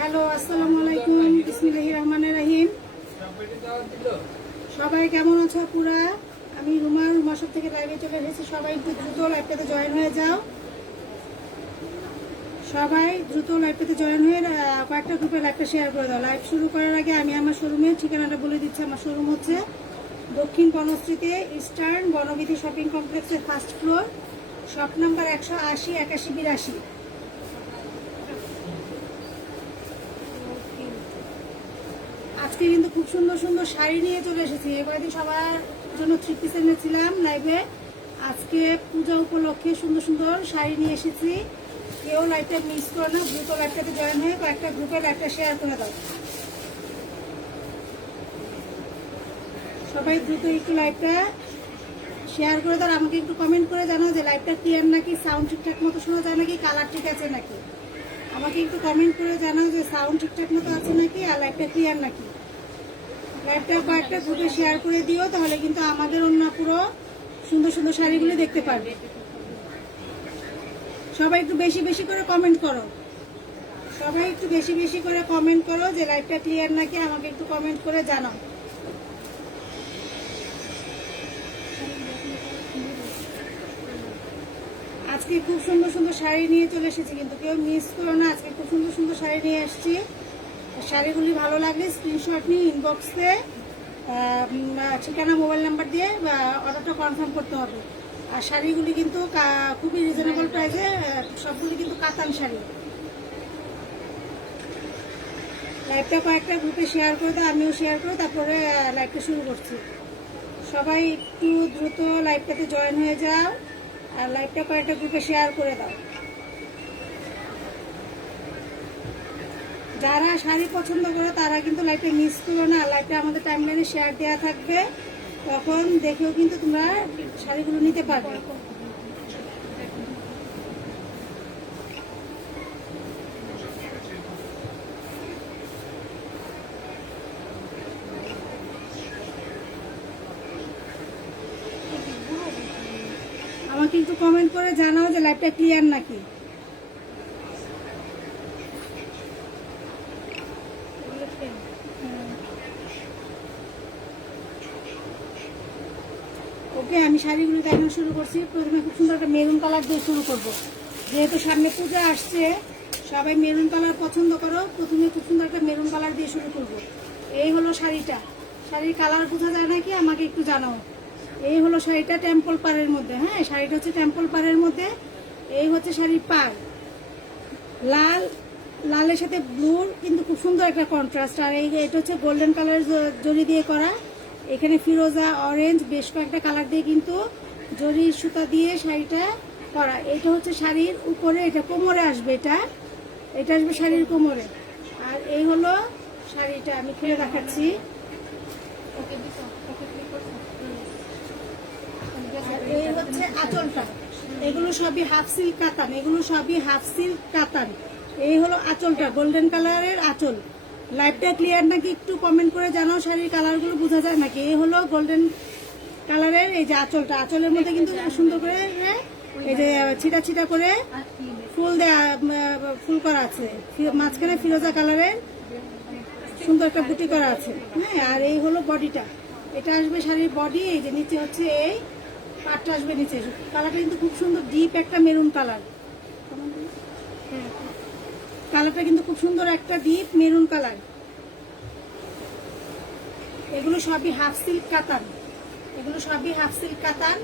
Hello, আসসালামু আলাইকুম, বিসমিল্লাহির রহমানির রহিম। সবাই কেমন আছো পুরা? আমি রুমা সব থেকে লাইভে চলে এসেছি। সবাই দ্রুত লাইভটাতে জয়েন হয়ে যাও। সবাই দ্রুত লাইভটাতে জয়েন হয়ে কয়েকটা গ্রুপে লাইভটা শেয়ার করে দাও। লাইভ শুরু করার আগে আমি আমার শোরুমের ঠিকানাটা বলে দিচ্ছি। আমার শোরুম হচ্ছে দক্ষিণ বনশ্রীতে ইস্টার্ন বনবিধি শপিং কমপ্লেক্সের ফার্স্ট ফ্লোর, শপ নাম্বার 180 81 82। আজকে কিন্তু খুব সুন্দর সুন্দর শাড়ি নিয়ে চলে এসেছি। এবারে সবার জন্য 3 পিস এনেছিলাম লাইভে। আজকে পূজা উপলক্ষে সুন্দর সুন্দর শাড়ি নিয়ে এসেছি। কেউ লাইভটা মিস করো না, দ্রুত লাইভটাতে জয়েন হয়ে কয়েকটা গ্রুপে লাইভটা শেয়ার করে দাও। সবাই দ্রুত একটু লাইভটা শেয়ার করে দাও। আমাকে একটু কমেন্ট করে জানাও যে লাইভটা ক্লিয়ার নাকি, সাউন্ড ঠিকঠাক মতো শোনা যায় নাকি, কালার ঠিক আছে নাকি। আমাকে একটু কমেন্ট করে জানাও যে সাউন্ড ঠিকঠাক মতো আছে নাকি আর লাইভটা ক্লিয়ার নাকি। লাইভটা কয়েকটা গ্রুপে শেয়ার করে দিও, তাহলে কিন্তু আমাদের অন্য পুরো সুন্দর সুন্দর শাড়িগুলো দেখতে পারবে। সবাই একটু বেশি বেশি করে কমেন্ট করো। সবাই একটু বেশি বেশি করে কমেন্ট করো যে লাইভটা ক্লিয়ার নাকি, আমাকে একটু কমেন্ট করে জানাও। আজকে খুব সুন্দর সুন্দর শাড়ি নিয়ে চলে এসেছি, কিন্তু কেউ মিস করো না। আজকে খুব সুন্দর সুন্দর শাড়ি নিয়ে আসছি। শাড়িগুলি ভালো লাগলে স্ক্রিনশট নিয়ে ইনবক্সে ঠিকানা মোবাইল নাম্বার দিয়ে অর্ডারটা কনফার্ম করতে হবে। আর শাড়িগুলি কিন্তু খুবই রিজনেবল প্রাইসে, সবগুলি কিন্তু কাতান শাড়ি। লাইভটা কয়েকটা গ্রুপে শেয়ার করে দাও, আমিও শেয়ার করে তারপরে লাইভটা শুরু করছি। সবাই একটু দ্রুত লাইভটাতে জয়েন হয়ে যাও আর লাইভটা কয়েকটা গ্রুপে শেয়ার করে দাও। যারা শাড়ি পছন্দ করে তারা কিন্তু লাইভটা মিস করো না। লাইভটা আমাদের টাইমলাইনে শেয়ার দেওয়া থাকবে, তখন দেখেও কিন্তু তোমরা শাড়িগুলো নিতে পারবে। আমাকে একটু কমেন্ট করে জানাও যে লাইভটা ক্লিয়ার নাকি। ওকে, আমি শাড়িগুলো দেখানো শুরু করছি। প্রথমে খুব সুন্দর একটা মেরুন কালার দিয়ে শুরু করব, যেহেতু সামনে পূজা আসছে। সবাই মেরুন কালার পছন্দ করো। প্রথমে খুব সুন্দর একটা মেরুন কালার দিয়ে শুরু করব। এই হলো শাড়িটা। শাড়ির কালার বোঝা যায় নাকি আমাকে একটু জানাও। এই হলো শাড়িটা টেম্পল পাড়ের মধ্যে। হ্যাঁ, শাড়িটা হচ্ছে টেম্পল পাড়ের মধ্যে। এই হচ্ছে শাড়ির পাড়, লাল লালের সাথে ব্লুর কিন্তু খুব সুন্দর একটা কন্ট্রাস্ট। আর এটা হচ্ছে গোল্ডেন কালার জরি দিয়ে করা। এখানে ফিরোজা, অরেঞ্জ, বেশ কয়েকটা কালার দিয়ে কিন্তু জরির সুতা দিয়ে শাড়িটা করা। এটা হচ্ছে শাড়ির উপরে, এটা কোমরে আসবে, এটা আসবে শাড়ির কোমরে। আর এই হলো শাড়িটা, আমি খুলে দেখাচ্ছি। এই হচ্ছে আঁচলটা। এগুলো সবই হাফ সিল্ক কাতান, এগুলো সবই হাফ সিল্ক কাতান। এই হলো আঁচলটা, গোল্ডেন কালারের আঁচল। লাইভটা ক্লিয়ার নাকি একটু কমেন্ট করে জানাও। শাড়ির কালারগুলো বোঝা যায় নাকি। এই হলো গোল্ডেন কালারের এই যে আঁচলটা। আঁচলের মধ্যে কিন্তু সুন্দর করে এই যে ছিটা ছিটা করে ফুল দেয়া, ফুল করা আছে। মাঝখানে ফিরোজা কালারের সুন্দর একটা বুটি করা আছে। হ্যাঁ, আর এই হলো বডিটা। এটা আসবে শাড়ির বডি। এই যে নিচে হচ্ছে এই পাটটা আসবে নিচে। কালারটা কিন্তু খুব সুন্দর, ডিপ একটা মেরুন কালার। কালারটা কিন্তু খুব সুন্দর একটা ডিপ মেরুন কালার। এগুলো সবই হাফ সিল্ক কাতান, এগুলো সবই হাফ সিল্ক কাতান।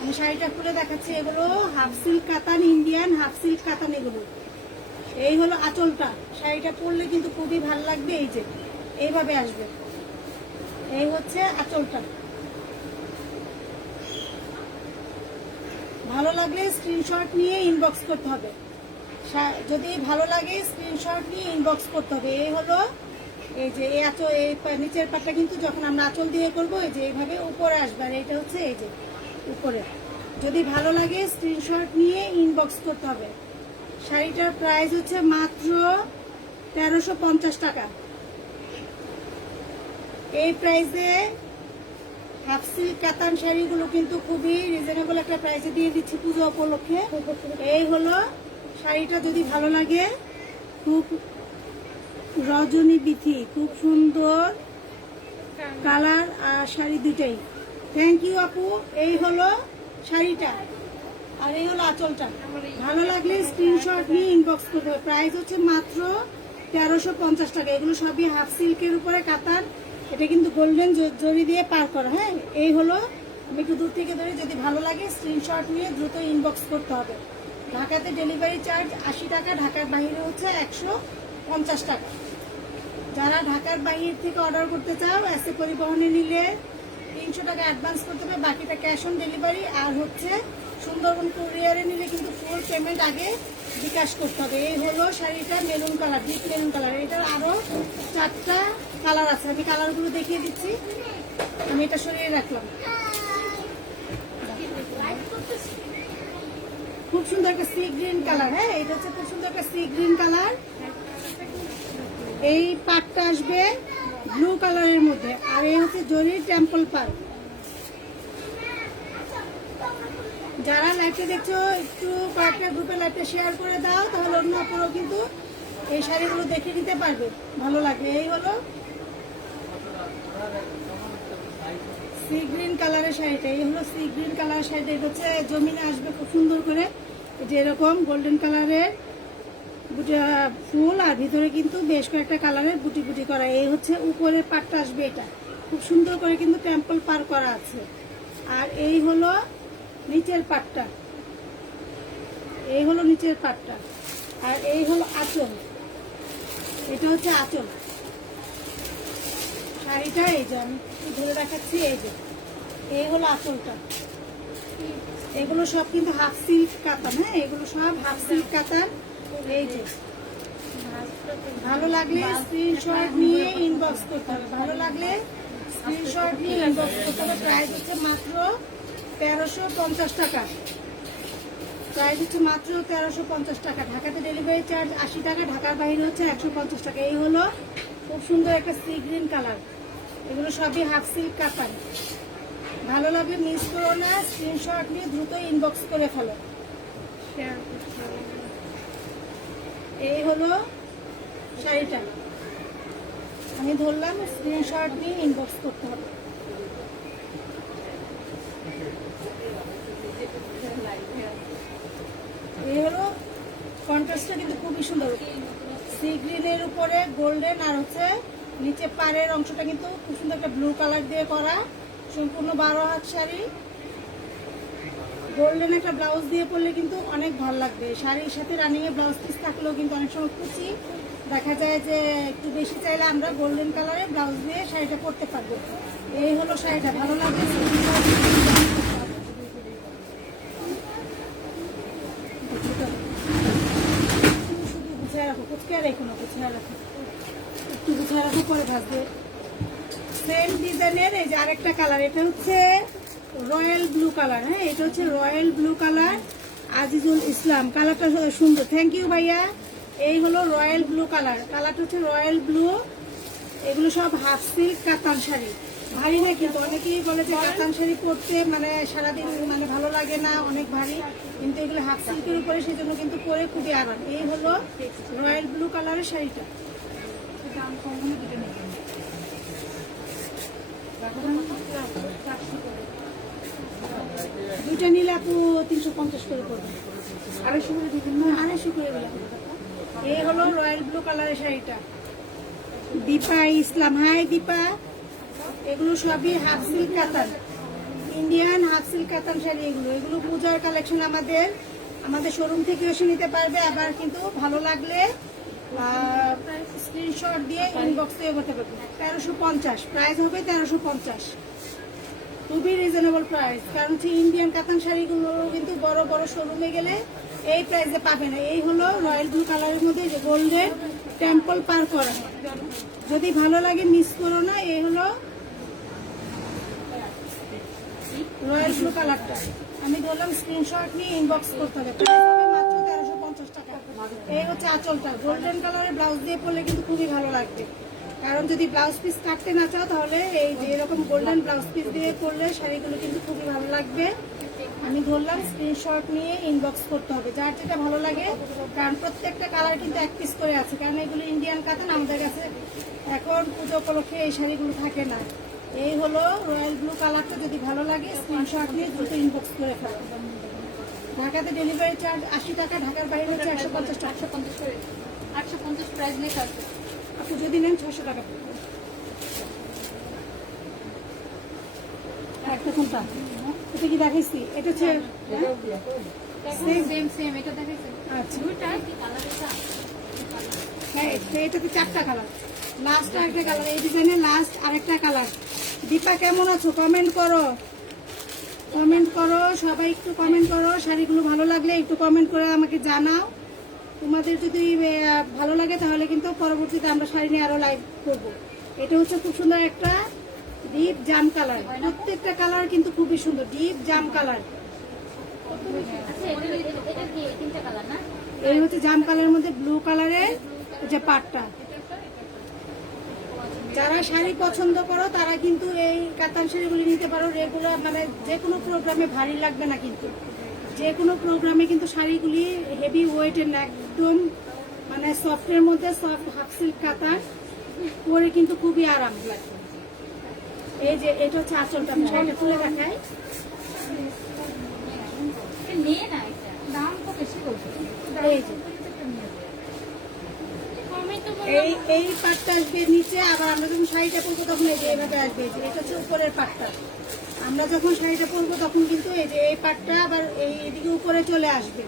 আমি শাড়িটা খুলে দেখাচ্ছি। এগুলো হাফ সিল্ক কাতান, ইন্ডিয়ান হাফ সিল্ক কাতান এগুলো। এই হলো আঁচলটা। শাড়িটা পরলে কিন্তু খুবই ভালো লাগবে। এই যে এইভাবে আসবে। এই হচ্ছে আঁচলটা। ভালো লাগলে স্ক্রিনশট নিয়ে ইনবক্স করতে হবে। যদি ভালো লাগে স্ক্রিনশট নিয়ে ইনবক্স করতে হবে। এই হলো এই যে এই আঁচল, এই নিচের পাটটা কিন্তু যখন আমরা আঁচল দিয়ে করবো এই যে এইভাবে উপরে আসবে। আর এটা হচ্ছে এই যে উপরে। যদি ভালো লাগে স্ক্রিনশট নিয়ে ইনবক্স করতে হবে। শাড়িটার প্রাইস হচ্ছে মাত্র 1350 টাকা। এই প্রাইসে হাফ সিল্ক কাতান শাড়িগুলো কিন্তু খুবই রিজনেবল একটা প্রাইসে দিয়ে দিচ্ছি পূজা উপলক্ষে। এই হলো শাড়িটা। যদি ভালো লাগে খুব রজনী বিথি, খুব সুন্দর কালার আর শাড়ি দুটাই। থ্যাংক ইউ আপু। এই হলো শাড়িটা আর এই হলো আঁচলটা। ভালো লাগলে স্ক্রিনশট নিয়ে ইনবক্স করতে হবে। প্রাইস হচ্ছে মাত্র 1350 টাকা। এগুলো সবই হাফ সিল্কের উপরে কাতান। এটা কিন্তু গোল্ডেন জরি দিয়ে পার করা। হ্যাঁ, এই হলো, আমি একটু দূর থেকে ধরে, যদি ভালো লাগে স্ক্রিনশট নিয়ে দ্রুত ইনবক্স করতে হবে। ঢাকাতে ডেলিভারি চার্জ 80 টাকা, ঢাকার বাইরে হচ্ছে 150 টাকা। যারা ঢাকার বাইরে থেকে অর্ডার করতে চাও, এসে পরিবহনে নিলে 300 টাকা অ্যাডভান্স করতে হবে, বাকিটা ক্যাশ অন ডেলিভারি। আর হচ্ছে সুন্দরবন কুরিয়ারে নিলে কিন্তু ফুল পেমেন্ট আগে বিকাশ করতে হবে। এই হলো শাড়িটা, maroon colour, deep maroon colour. এটার আরো 4টা কালার আছে, আমি কালারগুলো দেখিয়ে দিচ্ছি। আমি এটা সরিয়ে রাখলাম। খুব সুন্দর একটা সি গ্রিন কালার। হ্যাঁ, এটা হচ্ছে খুব সুন্দর একটা সি গ্রিন কালার। এই পাটটা আসবে ব্লু কালারের মধ্যে, আর এই হচ্ছে জরির টেম্পল পার। যারা লাইভটা দেখছো, একটু কয়েকটা গ্রুপে লাইভটা শেয়ার করে দাও, তাহলে অন্য আপুরাও কিন্তু এই শাড়িগুলো দেখে নিতে পারবে, ভালো লাগবে। এই হলো সি গ্রিন কালারের শাড়িটা। এই হলো সি গ্রিন কালারের শাড়িটা। এটা হচ্ছে জমিনে আসবে খুব সুন্দর করে, যে এরকম গোল্ডেন কালারের ফুল, আর ভিতরে কিন্তু বেশ কয়েকটা কালারের বুটি বুটি করা। এই হচ্ছে উপরের পাটটা আসবে, এটা খুব সুন্দর করে কিন্তু টেম্পল পার করা আছে। আর এই হলো নিচের পাটটা, এই হলো নিচের পাটটা। আর এই হলো আঁচল, এটা হচ্ছে আঁচল শাড়িটা। এই যে আমি ধরে দেখাচ্ছি, এই যে এই হলো আঁচলটা। এগুলো সব কিন্তু হাফ সিল্ক কাতান। হ্যাঁ, এগুলো সব হাফ সিল্ক কাতান। এই যে ভালো লাগলে স্ক্রিনশট নিয়ে ইনবক্স করতে হবে, ভালো লাগলে স্ক্রিনশট নিয়ে ইনবক্স করতে হবে। প্রাইস হচ্ছে মাত্র 1350 টাকা। প্রাইস হচ্ছে মাত্র 1350 টাকা। ঢাকাতে ডেলিভারি চার্জ 80 টাকা, ঢাকার বাইরে হচ্ছে 150 টাকা। এই হলো খুব সুন্দর একটা সি গ্রিন কালার। এগুলো সবই হাফ সিল্ক কাতান। ভালো লাগলে মিস করো না, স্ক্রিনশট নিয়ে দ্রুত ইনবক্স করে ফেলো। এই হলো শাড়িটা, আমি ধরলাম, স্ক্রিনশট নিয়ে ইনবক্স করতে হবে। এই হলো কন্ট্রাস্টটা কিন্তু খুবই সুন্দর, সি গ্রিনের উপরে গোল্ডেন, আর হচ্ছে নিচে পাড়ের অংশটা কিন্তু খুব সুন্দর একটা ব্লু কালার দিয়ে করা। সম্পূর্ণ 12 হাত শাড়ি, গোল্ডেন একটা ব্লাউজ দিয়ে পরলে কিন্তু অনেক ভালো লাগবে। শাড়ির সাথে রানিং এ ব্লাউজ পিস থাকলেও কিন্তু অনেক সময় কুচি দেখা যায় যে একটু বেশি চাইলে আমরা গোল্ডেন কালারে ব্লাউজ দিয়ে শাড়িটা পরতে পারবো। এই হলো শাড়িটা, ভালো লাগবে শুধু গুছিয়ে রাখো, কুচকে রেখো না, গুছিয়ে রাখো, একটু গুছিয়ে রাখো, পরে ভাজবে। সেম ডিজাইনের এই যে আরেকটা কালার, এটা হচ্ছে রয়্যাল ব্লু কালার। হ্যাঁ, এটা হচ্ছে royal blue colour, Azizul Islam. কালারটা সুন্দর, থ্যাংক ইউ ভাইয়া। এই হলো রয়্যাল ব্লু কালার, কালারটা হচ্ছে রয়্যাল ব্লু। এগুলো সব হাফ সিল্ক কাতান শাড়ি, ভারী না কিন্তু। অনেকেই বলে যে কাতান শাড়ি পরতে মানে সারাদিন মানে ভালো লাগে না, অনেক ভারী, কিন্তু এগুলো হাফ সিল্কের উপরে, সেই জন্য কিন্তু পরে খুবই আরাম। এই হলো রয়্যাল ব্লু কালারের শাড়িটা। দুইটা নিলে আপু 350 করে পড়বে, 250 করে দিবেন না? 250 করে দিলাম। এই হলো রয়্যাল ব্লু কালারের শাড়িটা। দীপা ইসলাম, হাই দীপা। এগুলো সবই হাফ সিল্ক কাতান, ইন্ডিয়ান হাফ সিল্ক কাতান শাড়ি। এগুলো পূজার কালেকশন, আমাদের শোরুম থেকে এসে নিতে পারবে। আবার কিন্তু ভালো লাগলে স্ক্রিনশট দিয়ে ইনবক্স দিয়ে করতে পারবে। 1350 প্রাইস হবে, 1350, খুবই রিজনেবল প্রাইস। কারণ হচ্ছে ইন্ডিয়ান কাতান শাড়িগুলো কিন্তু বড় বড় শোরুমে গেলে এই প্রাইসে পাবে না। এই হলো রয়্যাল ব্লু কালারের মধ্যে যে গোল্ডেন টেম্পল পার করা, যদি ভালো লাগে মিস করো না। এই হলো রয়্যাল ব্লু কালারটা, আমি বললাম স্ক্রিনশট নিয়ে ইনবক্স করতে হবে। মাত্র 1350 টাকা। এই হচ্ছে আঁচলটা, গোল্ডেন কালারের ব্লাউজ দিয়ে পরলে কিন্তু খুবই ভালো লাগবে। কারণ যদি ব্লাউজ পিস কাটতে না চাও, তাহলে এই যে এরকম গোল্ডেন ব্লাউজ পিস দিয়ে পরলে শাড়িগুলো কিন্তু খুবই ভালো লাগবে। আমি ধরলাম, স্ক্রিনশট নিয়ে ইনবক্স করতে হবে যার যেটা ভালো লাগে, কারণ প্রত্যেকটা কালার কিন্তু এক পিস করে আছে, কারণ এগুলো ইন্ডিয়ান কাতান, আমাদের কাছে এখন পুজো উপলক্ষে এই শাড়িগুলো থাকে না। এই হলো রয়্যাল ব্লু কালারটা, যদি ভালো লাগে স্ক্রিনশট নিয়ে দ্রুত ইনবক্স করে ফেলো। ঢাকাতে ডেলিভারি চার্জ 80 টাকা, ঢাকার বাইরে হচ্ছে 150 টাকা। 850 প্রাইস লেখা আছে। আপনি যদি নেন 600 টাকা পড়বে। একটা কোনটা এটা কি দেখাইছি? এটা হচ্ছে সেম এটা দেখাইছেন। আচ্ছা, দুইটা কি কালার এটা? হ্যাঁ এটাতে 4টা কালার, লাস্ট আরেকটা কালার, এই ডিজাইনের লাস্ট আরেকটা কালার। দীপা কেমন আছো? কমেন্ট করো, কমেন্ট করো সবাই, একটু কমেন্ট করো। শাড়িগুলো ভালো লাগলে একটু কমেন্ট করে আমাকে জানাও। তোমাদের যদি ভালো লাগে তাহলে কিন্তু পরবর্তীতে আমরা শাড়ি নিয়ে আরো লাইভ করবো। এটা হচ্ছে খুব সুন্দর একটা ডিপ জাম কালার, প্রত্যেকটা কালার কিন্তু খুবই সুন্দর, ডিপ জাম কালার। আচ্ছা এটা কি তিনটা কালার না? এই হচ্ছে জাম কালারের মধ্যে ব্লু কালারের যে পাটটা। যারা শাড়ি পছন্দ করো তারা কিন্তু এই কাতান শাড়িগুলি নিতে পারো। রেগুলার মানে যে কোনো প্রোগ্রামে ভারী লাগবে না, কিন্তু যে কোনো প্রোগ্রামে কিন্তু শাড়িগুলি হেভি ওয়েটের না, একদম মানে সফটের মধ্যে সফট হাফ সিল্ক কাতান পরে কিন্তু খুবই আরাম লাগবে। এই যে এটা হচ্ছে আঁচলটা, আমি শাড়িটা খুলে দেখাই। নিয়ে না এটা দাম তো বেশি বলছে। এই যে এই পাটটা আসবে নিচে, আবার আমরা যখন শাড়িটা পরবো তখন এই যে এইভাবে আসবে। এই যে এটা হচ্ছে উপরের পাটটা, আমরা যখন শাড়িটা পরবো তখন কিন্তু এই যে এই পাটটা আবার এইদিকে উপরে চলে আসবে।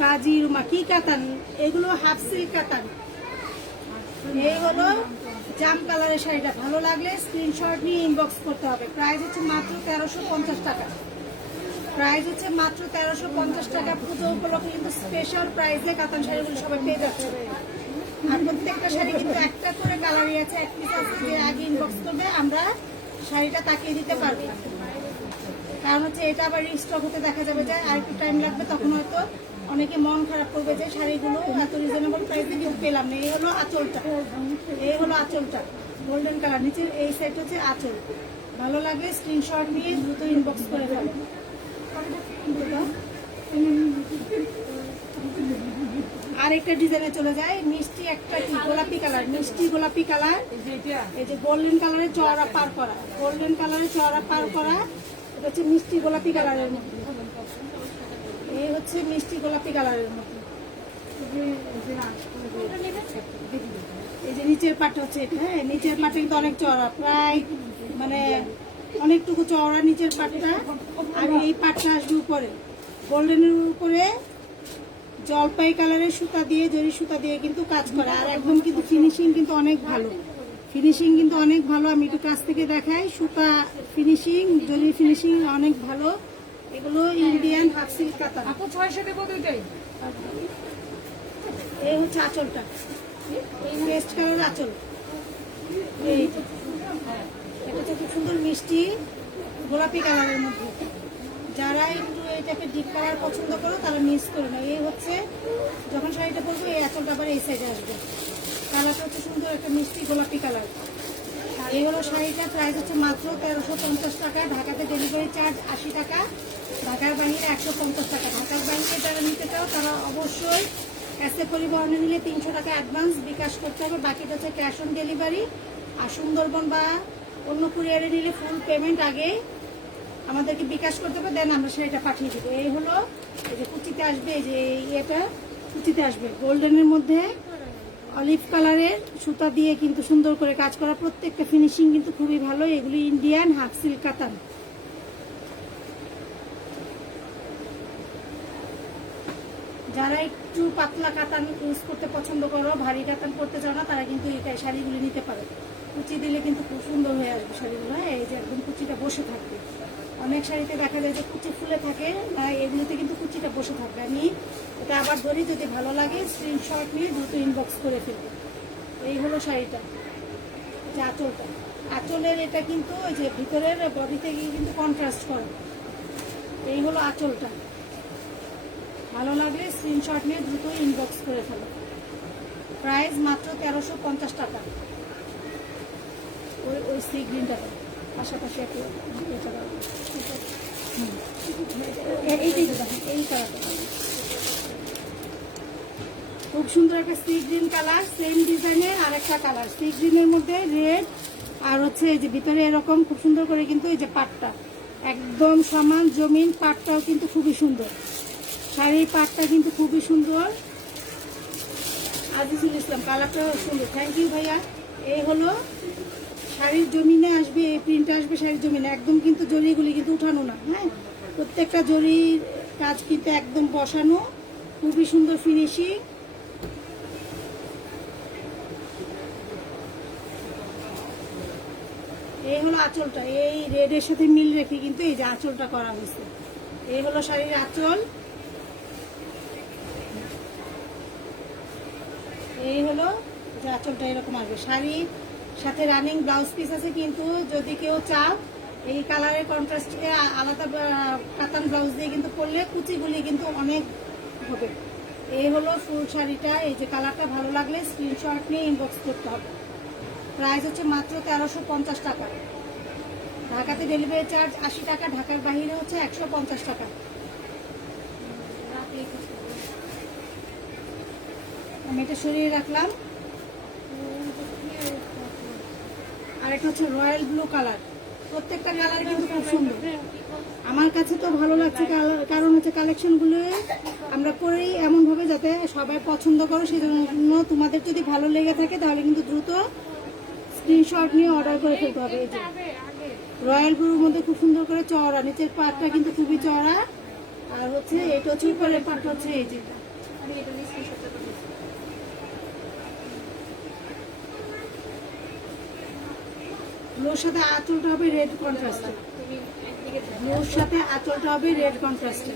কাজি রুমা কি কাতান, এগুলো হাফ সিল্ক কাতান। এই হলো জাম কালারের শাড়িটা, ভালো লাগলে স্ক্রিনশট নিয়ে ইনবক্স করতে হবে। প্রাইস হচ্ছে মাত্র 1350 টাকা, প্রাইস হচ্ছে মাত্র 1350 টাকা। পুজো উপলক্ষে কিন্তু স্পেশাল প্রাইসে কাতান শাড়িগুলো সবাই পেয়ে যাচ্ছে। আর প্রত্যেকটা শাড়ি কিন্তু একটা করে কালারই আছে, এক পিস আছে, যে আগে ইনবক্স করবে আমরা শাড়িটা তাকিয়ে দিতে পারবো। কারণ হচ্ছে এটা আবার রিস্টক হতে দেখা যাবে যে আর একটু টাইম লাগবে, তখন হয়তো অনেকে মন খারাপ করবে যে শাড়িগুলো এত রিজনেবল প্রাইসে কিন্তু পেলাম না। এই হলো আঁচলটা, এই হলো আঁচলটা গোল্ডেন কালার, নিচের এই সাইড হচ্ছে আঁচল। ভালো লাগলে স্ক্রিনশট নিয়ে দ্রুত ইনবক্স করে ফেলো। আরেকটা ডিজাইনে চলে যায়, মিষ্টি একটা কি গোলাপি কালার, মিষ্টি গোলাপি কালার। এই যে গোল্ডেন কালারের চওড়া পার করা, গোল্ডেন কালারের চওড়া পার করা, এটা হচ্ছে মিষ্টি গোলাপি কালারের মধ্যে। এই হচ্ছে মিষ্টি গোলাপি কালারের মধ্যে। এই যে নিচের পাটটা হচ্ছে এটা, হ্যাঁ নিচের পাটটা কিন্তু অনেক চওড়া, প্রায় মানে অনেকটুকু চওড়া নিচের পাটটা। আর এই পাটটা আসবে উপরে গোল্ডেনের উপরে জলপাই কালারের সুতা দিয়ে, জরি সুতা দিয়ে কিন্তু কাজ করা। আর একদম কিন্তু ফিনিশিং কিন্তু অনেক ভালো, ফিনিশিং কিন্তু অনেক ভালো। আমি একটু কাছ থেকে দেখাই, সুতা ফিনিশিং, জরি ফিনিশিং অনেক ভালো। এগুলো ইন্ডিয়ান হাফ সিল্ক কাতান। আপু 600 দেবো দুইটাই। এই হচ্ছে আঁচলটা, পেস্ট কালার আঁচল। এই এটা হচ্ছে খুব সুন্দর মিষ্টি গোলাপি কালারের মধ্যে। যারা একটু এটাকে ডিপ কালার পছন্দ করো তারা মিস করে না। এই হচ্ছে যখন শাড়িটা পরবো এই আঁচলটা আবার এই সাইডে আসবে। কালারটা হচ্ছে সুন্দর একটা মিষ্টি গোলাপি কালার। আর এই হলো শাড়িটার প্রাইস হচ্ছে মাত্র 1350 টাকা। ঢাকাতে ডেলিভারি চার্জ 80 টাকা, ঢাকার বাইরে 150 টাকা। ঢাকার বাইরে যারা নিতে চাও তারা অবশ্যই এসে পরিবহনে নিলে 300 টাকা অ্যাডভান্স বিকাশ করতে হবে, বাকিটা হচ্ছে ক্যাশ অন ডেলিভারি। আর সুন্দরবন বা অন্য কুরিয়ারে নিলে ফুল পেমেন্ট আগে আমাদেরকে বিকাশ করতে হবে, দেন আমরা সেটা পাঠিয়ে দেবো। এই হলো এই যে কুচিতে আসবে, এই যে এটা কুচিতে আসবে গোল্ডেনের মধ্যে অলিভ কালারের সুতা দিয়ে কিন্তু সুন্দর করে কাজ করা, প্রত্যেকটা ফিনিশিং কিন্তু খুবই ভালো। এগুলি ইন্ডিয়ান হাফ সিল্ক কাতান। যারা একটু পাতলা কাতান ইউজ করতে পছন্দ করো, ভারী কাতান করতে চাও না, তারা কিন্তু এই শাড়িগুলি নিতে পারে। কুচি দিলে কিন্তু খুব সুন্দর হয়ে আসবে শাড়িগুলো। এই যে একদম কুচিটা বসে থাকবে, অনেক শাড়িতে দেখা যায় যে কুচি ফুলে থাকে, এগুলোতে কিন্তু কুচিটা বসে থাকবে। আমি এটা আবার ধরি, যদি ভালো লাগে স্ক্রিনশট নিয়ে দ্রুত ইনবক্স করে ফেলবো। এই হলো শাড়িটা, যে আঁচলটা, আঁচলের এটা কিন্তু ওই যে ভিতরের বডিতে গিয়ে কিন্তু কন্ট্রাস্ট করে। এই হলো আঁচলটা, ভালো লাগলে স্ক্রিনশট নিয়ে দ্রুত ইনবক্স করে ফেলো। প্রাইস মাত্র 1350 টাকা। ওই সি গ্রিনটা পাশাপাশি একটা এইটাই তো দেখেন, এই কালারটা খুব সুন্দর একটা সি গ্রিন কালার, সেম ডিজাইনের আর একটা কালার সি গ্রিনের মধ্যে রেড, আর হচ্ছে এই যে ভিতরে এরকম খুব সুন্দর করে কিন্তু এই যে পাটটা একদম সমান জমিন, পাটটাও কিন্তু খুবই সুন্দর, শাড়ির পাটটা কিন্তু খুবই সুন্দর। আজিজুল ইসলাম কালারটাও সুন্দর, থ্যাংক ইউ ভাইয়া। এই হলো শাড়ির জমিনে আসবে, এই প্রিন্টটা আসবে শাড়ির জমিনে, একদম কিন্তু জরিগুলি কিন্তু উঠানো না, হ্যাঁ প্রত্যেকটা জরির কাজ কিন্তু একদম বসানো, খুবই সুন্দর ফিনিশিং। এই হলো আঁচলটা, এই রেডের সাথে মিল রেখে কিন্তু এই যে আঁচলটা করা হয়েছে। এই হলো শাড়ির আঁচল, এই হলো যে আঁচলটা এরকম আসবে। শাড়ির সাথে রানিং ব্লাউজ পিস আছে, কিন্তু যদি কেউ চাও এই কালারের কন্ট্রাস্টে আলাদা কাতান ব্লাউজ দিয়ে কিন্তু পরলে কুচিগুলি কিন্তু অনেক হবে। এই হলো ফুল শাড়িটা, এই যে কালারটা ভালো লাগলে স্ক্রিনশট নিয়ে ইনবক্স করতে হবে। প্রাইস হচ্ছে মাত্র 1350 টাকা। ঢাকাতে ডেলিভারি চার্জ 80 টাকা, ঢাকার বাইরে হচ্ছে 150 টাকা। আমি এটা সরিয়ে রাখলাম। আর এটা হচ্ছে রয়্যাল ব্লু কালার, প্রত্যেকটা কালার কিন্তু খুব সুন্দর, আমার কাছে তো ভালো লাগছে কারণ হচ্ছে কালেকশনগুলো আমরা করি এমনভাবে যাতে সবাই পছন্দ করো, সেই জন্য তোমাদের যদি ভালো লেগে থাকে তাহলে কিন্তু দ্রুত স্ক্রিনশট নিয়ে অর্ডার করে ফেলতে হবে। এই যে রয়্যাল ব্লুর মধ্যে খুব সুন্দর করে চওড়া, নিচের পাটটা কিন্তু খুবই চওড়া, আর হচ্ছে এটা হচ্ছে উপরের পাটটা হচ্ছে এই যেটা ব্লুর সাথে আঁচলটা হবে রেড কন্ট্রাস্টে, ব্লুর সাথে আঁচলটা হবে রেড কন্ট্রাস্টে।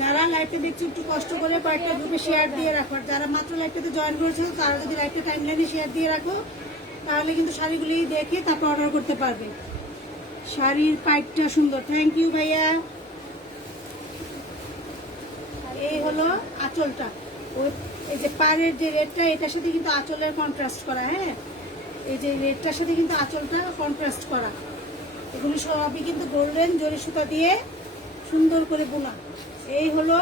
যারা লাইভটা দেখছো একটু কষ্ট করে কয়েকটা গ্রুপে শেয়ার দিয়ে রাখো, আর যারা মাত্র লাইভটাতে জয়েন করেছো তারা যদি লাইভটা টাইমলাইনে শেয়ার দিয়ে রাখো তাহলে কিন্তু শাড়িগুলি দেখে তারপর অর্ডার করতে পারবে। শাড়ির পাইপটা সুন্দর, থ্যাংক ইউ ভাইয়া। এই হলো আঁচলটা, ওই এই যে পাড়ের যে রেডটা এটার সাথে কিন্তু আঁচলের কন্ট্রাস্ট করা, হ্যাঁ এই যে রেডটার সাথে কিন্তু আঁচলটা কন্ট্রাস্ট করা, এগুলি সবই কিন্তু গোল্ডেন জরি সুতা দিয়ে সুন্দর করে বোনা। এই হলো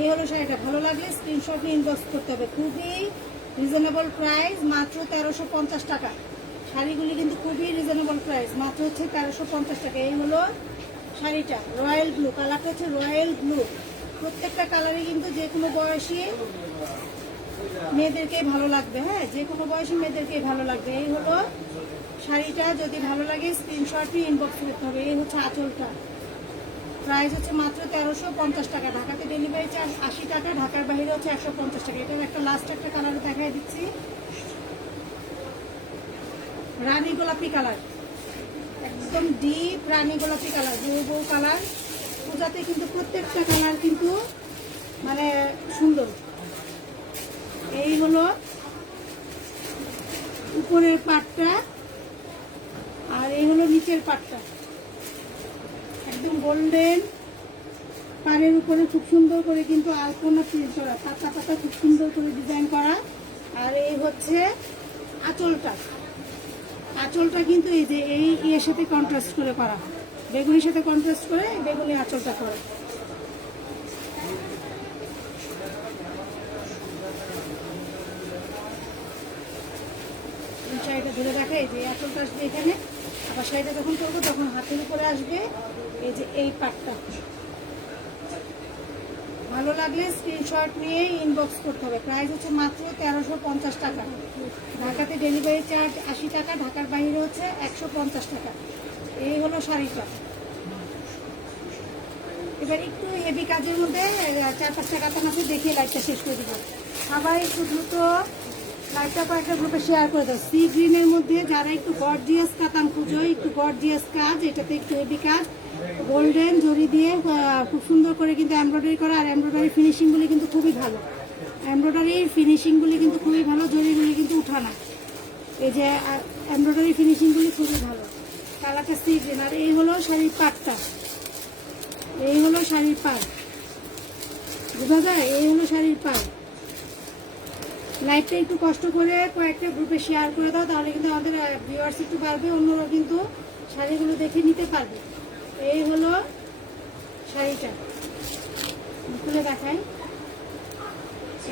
এই হলো শাড়িটা, ভালো লাগলে স্ক্রিনশট নিয়ে ইনবক্স করতে হবে। খুবই রিজনেবল প্রাইস, মাত্র 1350 টাকা। শাড়িগুলি কিন্তু খুবই রিজনেবল প্রাইস, মাত্র হচ্ছে 1350 টাকা। এই হলো শাড়িটা, রয়্যাল ব্লু কালারটা হচ্ছে রয়্যাল ব্লু। প্রত্যেকটা কালারে কিন্তু যে কোনো বয়সী মেয়েদেরকে ভালো লাগবে, হ্যাঁ যে কোনো বয়সী মেয়েদেরকে ভালো লাগবে। এই হলো শাড়িটা, যদি ভালো লাগে স্ক্রিনশট নিয়ে ইনবক্স করতে হবে। এই হচ্ছে আঁচলটা, প্রাইস হচ্ছে মাত্র 1350 টাকা। ঢাকাতে ডেলিভারি চার্জ 80 টাকা, ঢাকার বাইরে হচ্ছে 150 টাকা। এটার একটা লাস্ট একটা কালার দেখাই দিচ্ছি, রানী গোলাপি কালার, একদম ডিপ রানী গোলাপি কালার, বউ কালার। পূজাতে কিন্তু প্রত্যেকটা কালার কিন্তু মানে সুন্দর। এই হলো উপরের পাটটা, আর এই হলো নিচের পাটটা, একদম গোল্ডেন পাড়ের উপরে খুব সুন্দর করে কিন্তু আলপনা প্রিন্ট করা, পাতা পাতা খুব সুন্দর করে ডিজাইন করা। আর এই হচ্ছে আঁচলটা, আঁচলটা কিন্তু এই যে এই ইয়ের সাথে কন্ট্রাস্ট করে করা, বেগুনির সাথে কন্ট্রাস্ট করে বেগুনি আঁচলটা করা। শাড়িটা ধরে দেখা, এই যে আঁচলটা আসবে এখানে, আবার শাড়িটা যখন করবো তখন হাতের উপরে আসবে এই যে এই পাটটা। ভালো লাগলে স্ক্রিনশট নিয়ে ইনবক্স করতে হবে। প্রাইস হচ্ছে মাত্র 1350 টাকা। ঢাকাতে ডেলিভারি চার্জ 80 টাকা, ঢাকার বাইরে হচ্ছে 150 টাকা। এই হলো শাড়িটা। এবার একটু হেভি কাজের মধ্যে 4-5টা কাতান আছে, দেখিয়ে লাইটটা শেষ করে দিব। সবাই একটু দ্রুত লাইটটা কয়েকটা গ্রুপে শেয়ার করে দাও। সি গ্রিনের মধ্যে যারা একটু গর্জিয়াস কাতান খুঁজো, একটু গর্জিয়াস কাজ, এটাতে একটু হেভি কাজ, গোল্ডেন জরি দিয়ে খুব সুন্দর করে কিন্তু এমব্রয়ডারি করা, আর এমব্রয়ডারি ফিনিশিংগুলি কিন্তু খুবই ভালো, এমব্রয়ডারির ফিনিশিংগুলি কিন্তু খুবই ভালো, জরিগুলি কিন্তু উঠানা, এই যে এমব্রয়ডারি ফিনিশিংগুলি খুবই ভালো। কালারটা সি গ্রিন। আর এই হলো শাড়ির পাটটা, এই হলো শাড়ির পাট, বোঝা যায়? এই হলো শাড়ির পাট। লাইভটা একটু কষ্ট করে কয়েকটা গ্রুপে শেয়ার করে দাও, তাহলে কিন্তু আমাদের ভিউয়ার্স একটু পারবে, অন্যরা কিন্তু শাড়িগুলো দেখে নিতে পারবে। এই হলো শাড়িটা, খুলে দেখাই।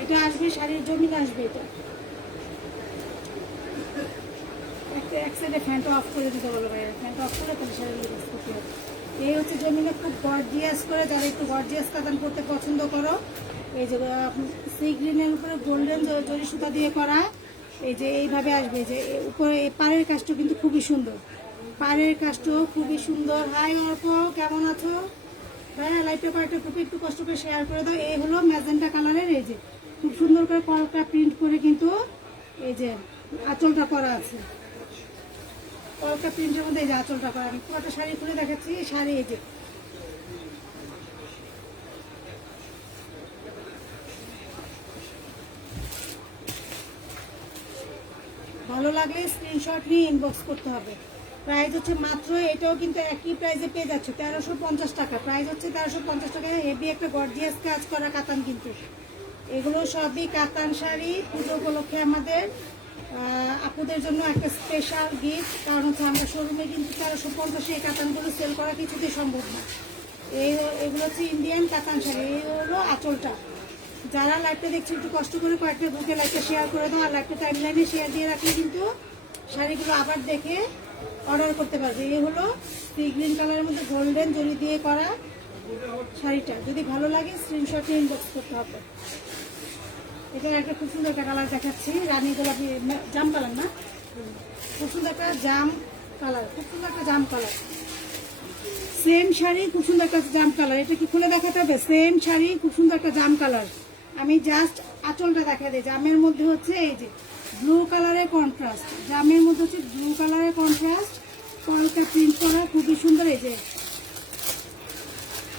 এটা আসবে শাড়ির জমিন আসবে, এটা এক সাইডে ফ্যানটা অফ করে দিতে বলো ভাই, ফ্যানটা অফ করে তাহলে শাড়িগুলো ইউজ করতে হবে। এই হচ্ছে জমিনে খুব গর্জিয়াস করে, যারা একটু গর্জিয়াস কাতান করতে পছন্দ করো, এই যে সি গ্রিনের উপরে গোল্ডেন জরি সুতা দিয়ে করা, এই যে এইভাবে আসবে, যে উপরে এই পাড়ের কাজটা কিন্তু খুবই সুন্দর, পাড়ের কাজটাও খুবই সুন্দর। হাই অর্প, কেমন আছো ভাইয়া? লাইভটা কয়েকটা গ্রুপে একটু কষ্ট করে শেয়ার করে দাও। এই হলো ম্যাজেন্টা কালারের, এই যে খুব সুন্দর করে কলকা প্রিন্ট করে কিন্তু এই যে আঁচলটা করা আছে, কলকা প্রিন্টের মধ্যে এই যে আঁচলটা করা। আমি পুরোটা শাড়ি খুলে দেখাচ্ছি। শাড়ি এই যে ভালো লাগলে স্ক্রিনশট নিয়ে ইনবক্স করতে হবে। প্রাইস হচ্ছে মাত্র, এটাও কিন্তু একই প্রাইসে পেয়ে যাচ্ছে 1350 টাকা। প্রাইস হচ্ছে 1350 টাকা। হেভি একটা গর্জিয়াস কাজ করা কাতান, কিন্তু এগুলো সবই কাতান শাড়ি। পুজো উপলক্ষে আমাদের আপুদের জন্য একটা স্পেশাল গিফট, কারণ হচ্ছে আমরা শোরুমে কিন্তু 1350 এই কাতানগুলো সেল করা কিছুতেই সম্ভব না। এগুলো হচ্ছে ইন্ডিয়ান কাতান শাড়ি। এই হলো আঁচলটা। যারা লাইভটা দেখছে একটু কষ্ট করে কয়েকটা গ্রুপে লাইভটা শেয়ার করে দাও, আর লাইভটা টাইমলাইনে শেয়ার দিয়ে রাখলে কিন্তু শাড়িগুলো আবার দেখে অর্ডার করতে পারবে। এই হলো সি গ্রিন কালারের মধ্যে গোল্ডেন জরি দিয়ে করা শাড়িটা। যদি ভালো লাগে স্ক্রিনশট নিয়ে ইনবক্স করতে হবে। এখানে একটা খুব সুন্দর একটা কালার দেখাচ্ছি, রানী গোলাপি জাম কালার, না খুব সুন্দর একটা জাম কালার, খুব সুন্দর একটা জাম কালার। সেম শাড়ি, খুব সুন্দর একটা জাম কালার। এটা কি খুলে দেখাতে হবে? সেম শাড়ি, খুব সুন্দর একটা জাম কালার। আমি জাস্ট আঁচলটা দেখা দিই। জামের মধ্যে হচ্ছে এই যে ব্লু কালারের কন্ট্রাস্ট, জামের মধ্যে হচ্ছে ব্লু কালারের কন্ট্রাস্ট, কলকা প্রিন্ট করা, খুবই সুন্দর। এই যে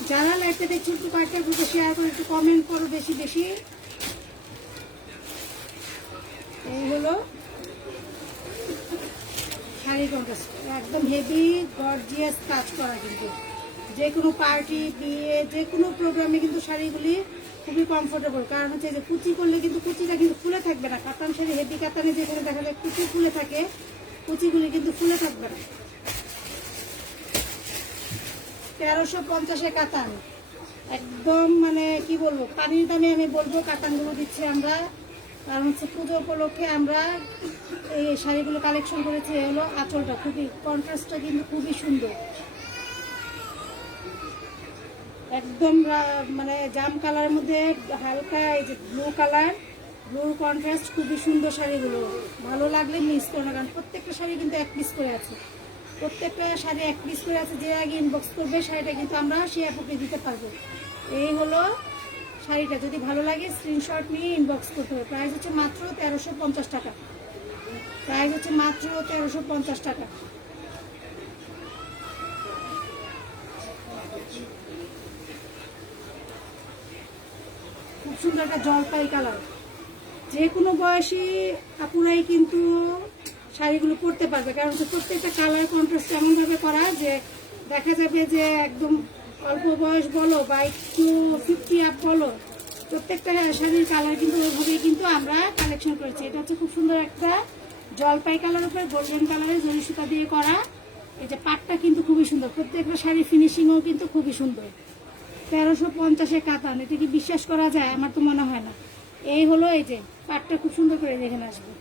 যারা লাইভটা দেখছি একটু কয়েকটা গ্রুপে শেয়ার করে একটু কমেন্ট করো বেশি বেশি। এই হলো শাড়ি কন্ট্রাস্ট, একদম হেভি গর্জিয়াস কাজ করা, কিন্তু যে কোনো পার্টি, বিয়ে, যে কোনো প্রোগ্রামে কিন্তু শাড়িগুলি খুবই কমফোর্টেবল। কারণ হচ্ছে যে কুচি করলে কিন্তু কুচিটা কিন্তু খুলে থাকবে না। কাতান শাড়ি হেভি কাতানে যেখানে দেখা যায় কুচি খুলে থাকে, কুচিগুলি কিন্তু খুলে থাকবে না। 1350 কাতান, একদম মানে কি বলবো, পানির দামে আমি বলবো কাতানগুলো দিচ্ছি আমরা। কারণ হচ্ছে পুজো উপলক্ষে আমরা এই শাড়িগুলো কালেকশন করেছি। হলো আঁচলটা, খুবই কন্ট্রাস্টটা কিন্তু খুবই সুন্দর, একদম মানে জাম কালারের মধ্যে হালকা এই যে ব্লু কালার, ব্লু কন্ট্রাস্ট, খুবই সুন্দর শাড়িগুলো। ভালো লাগলে মিস করো না, কারণ প্রত্যেকটা শাড়ি কিন্তু এক পিস করে আছে, প্রত্যেকটা শাড়ি এক পিস করে আছে। যে আগে ইনবক্স করবে শাড়িটা কিন্তু আমরা সে আপুকে দিতে পারবো। এই হলো শাড়িটা। যদি ভালো লাগে স্ক্রিনশট নিয়ে ইনবক্স করতে হবে। প্রাইস হচ্ছে মাত্র 1350 টাকা। প্রাইস হচ্ছে মাত্র 1350 টাকা। খুব সুন্দর একটা জলপাই কালার। যে কোনো বয়সী আপুরাই কিন্তু শাড়িগুলো পরতে পারবে, কারণ প্রত্যেকটা কালার কন্ট্রাস্ট এমনভাবে করা যে দেখা যাবে যে একদম অল্প বয়স বলো বা একটু 50 আপ বলো, প্রত্যেকটা শাড়ির কালার কিন্তু ওইভাবেই কিন্তু আমরা কালেকশন করেছি। এটা হচ্ছে খুব সুন্দর একটা জলপাই কালার উপরে গোল্ডেন কালারের জরি সুতা দিয়ে করা। এই যে পাটটা কিন্তু খুবই সুন্দর, প্রত্যেকটা শাড়ির ফিনিশিংও কিন্তু খুবই সুন্দর। 1350 কাতান, এটা কি বিশ্বাস করা যায়? আমার তো মনে হয় না। এই হলো এই যে পাটটা খুব সুন্দর করে দেখে আসবে।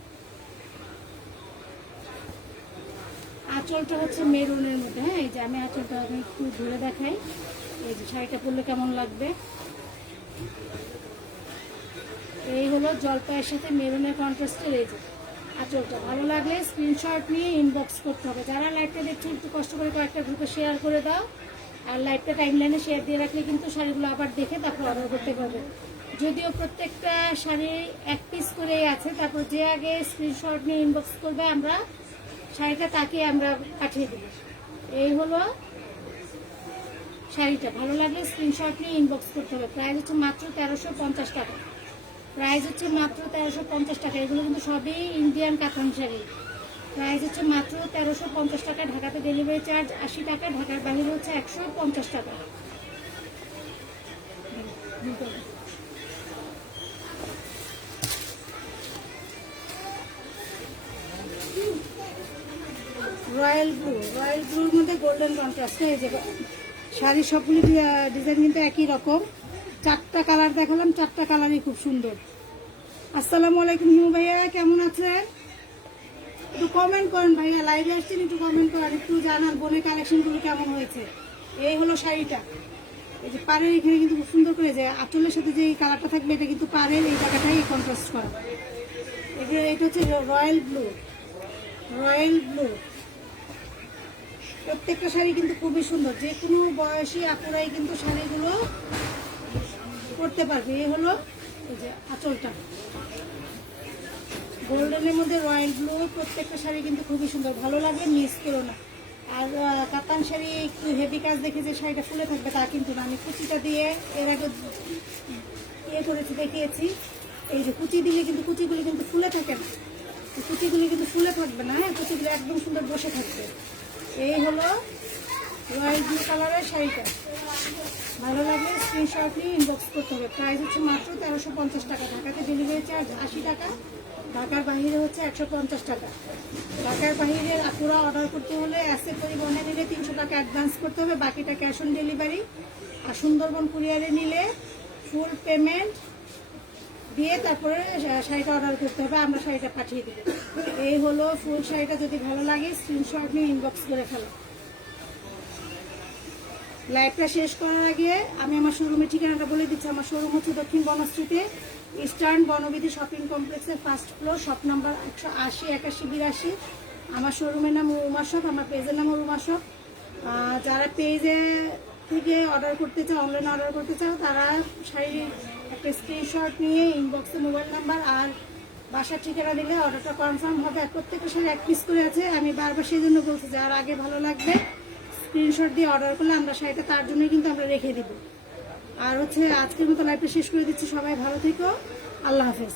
আঁচলটা হচ্ছে মেরুনের মধ্যে। হ্যাঁ, এই যে আমি আঁচলটা আমি একটু ধরে দেখাই। এই যে শাড়িটা পরলে কেমন লাগবে। এই হলো জলপাইয়ের সাথে মেরুনের কন্ট্রাস্টের এই যে আঁচলটা। ভালো লাগলে স্ক্রিনশট নিয়ে ইনবক্স করতে হবে। যারা লাইভটা দেখছো একটু কষ্ট করে কয়েকটা গ্রুপে শেয়ার করে দাও, আর লাইভটা টাইমলাইনে শেয়ার দিয়ে রাখলে কিন্তু শাড়িগুলো আবার দেখে তারপর অর্ডার করতে পারবে। যদিও প্রত্যেকটা শাড়ি এক পিস করেই আছে, তারপর যে আগে স্ক্রিনশট নিয়ে ইনবক্স করবে আমরা শাড়িটা তাকে আমরা পাঠিয়ে দেব। এই হলো শাড়িটা। ভালো লাগলে স্ক্রিনশট নিয়ে ইনবক্স করতে হবে। প্রাইস হচ্ছে মাত্র 1350 টাকা। প্রাইস হচ্ছে মাত্র 1350 টাকা। এগুলো কিন্তু সবই ইন্ডিয়ান কাতান শাড়ি। প্রাইস হচ্ছে মাত্র 1350 টাকা। ঢাকাতে ডেলিভারি চার্জ 80 টাকা, ঢাকার বাইরে হচ্ছে 150 টাকা। রয়্যাল ব্লুর মধ্যে গোল্ডেন কন্ট্রাস্ট। এই যে শাড়ির সবগুলি ডিজাইন কিন্তু একই রকম। 4টা কালার দেখালাম, 4টা কালারই খুব সুন্দর। আসসালামু আলাইকুম হিমু ভাইয়া, কেমন আছেন? একটু কমেন্ট করেন ভাইয়া, লাইভে আসছেন, একটু কমেন্ট করেন, একটু জানান বোনের কালেকশনগুলো কেমন হয়েছে। এই হলো শাড়িটা। এই যে পাড়ের এখানে কিন্তু খুব সুন্দর করে যে আঁচলের সাথে যে কালারটা থাকবে এটা কিন্তু পাড়ের এই জায়গাটাই কন্ট্রাস্ট করা। এটা হচ্ছে রয়্যাল ব্লু। প্রত্যেকটা শাড়ি কিন্তু খুবই সুন্দর, যে কোনো বয়সী আপুরাই কিন্তু শাড়িগুলো পরতে পারবে। এই হলো এই যে আঁচলটা গোল্ডেনের মধ্যে রয়্যাল ব্লু। প্রত্যেকটা শাড়ি কিন্তু খুবই সুন্দর, ভালো লাগে, মিস করো না। আর কাতান শাড়ি একটু হেভি কাজ দেখে যে শাড়িটা ফুলে থাকবে তা কিন্তু না। আমি কুচিটা দিয়ে এর আগে দেখিয়েছি। এই যে কুচি দিলে কিন্তু কুচিগুলি কিন্তু ফুলে থাকে না, কুচিগুলি কিন্তু ফুলে থাকবে না। হ্যাঁ, কুচিগুলি একদম সুন্দর বসে থাকবে। এই হলো রয়্যাল ব্লু কালারের শাড়িটা। ভালো লাগলে স্ক্রিনশট নিয়ে ইনবক্স করতে হবে। প্রাইস হচ্ছে মাত্র 1350 টাকা। ঢাকাতে ডেলিভারি চার্জ 80 টাকা, ঢাকার বাইরে হচ্ছে 150 টাকা। ঢাকার বাইরে আপুরা অর্ডার করতে হলে অ্যাসে পরিবহনে নিলে 300 টাকা অ্যাডভান্স করতে হবে, বাকিটা ক্যাশ অন ডেলিভারি। আর সুন্দরবন কুরিয়ারে নিলে ফুল পেমেন্ট দিয়ে তারপরে শাড়িটা অর্ডার করতে হবে, আমরা শাড়িটা পাঠিয়ে দেবো। এই হলো ফুল শাড়িটা। যদি ভালো লাগে স্ক্রিনশট নিয়ে ইনবক্স করে ফেলো। লাইভটা শেষ করার আগে আমি আমার শোরুমের ঠিকানাটা বলে দিচ্ছি। আমার শোরুম হচ্ছে দক্ষিণ বনশ্রীতে ইস্টার্ন বনবিধি শপিং কমপ্লেক্সের ফার্স্ট ফ্লোর, শপ নাম্বার 180, 81, 82। আমার শোরুমের নাম রুমা শপ, আমার পেজের নাম রুমা শপ। যারা পেজে থেকে অর্ডার করতে চাও, অনলাইনে অর্ডার করতে চাও, তারা শাড়ির একটা স্ক্রিনশট নিয়ে ইনবক্সে মোবাইল নাম্বার আর বাসার ঠিকানা দিলে অর্ডারটা কনফার্ম হবে। আর প্রত্যেকটা শাড়ি 1 পিস করে আছে। আমি বারবার সেই জন্য বলছি যার আগে ভালো লাগবে স্ক্রিনশট দিয়ে অর্ডার করলে আমরা শাড়িটা তার জন্যই কিন্তু আমরা রেখে দিব। আর হচ্ছে আজকের মতো লাইভটা শেষ করে দিচ্ছি। সবাই ভালো থেকো, আল্লাহ হাফেজ।